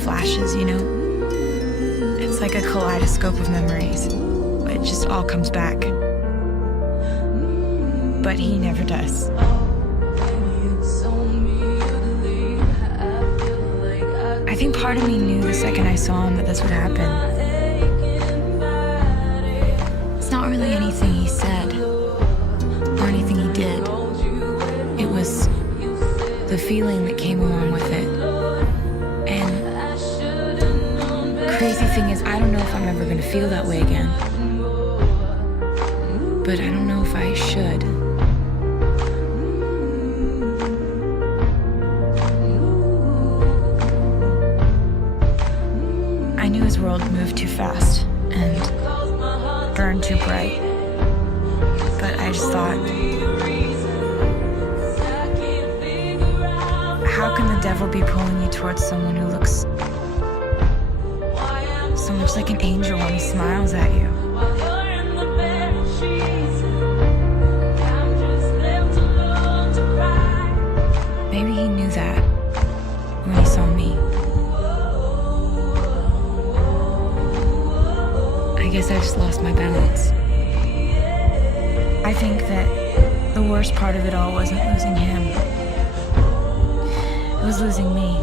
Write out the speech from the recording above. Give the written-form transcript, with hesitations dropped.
flashes, you know? It's like a kaleidoscope of memories. It just all comes back. But he never does. I think part of me knew the second I saw him that this would happen. It's not really anything he said or anything he did. It was the feeling that came along with it. And the crazy thing is, I don't know if I'm ever gonna feel that way again. But I don't know if I should. I knew his world moved too fast and burned too bright. But I just thought, how can the devil be pulling you towards someone who looks so much like an angel when he smiles at you? Maybe he knew that when he saw me. I guess I just lost my balance. I think that the worst part of it all wasn't losing him. It was losing me.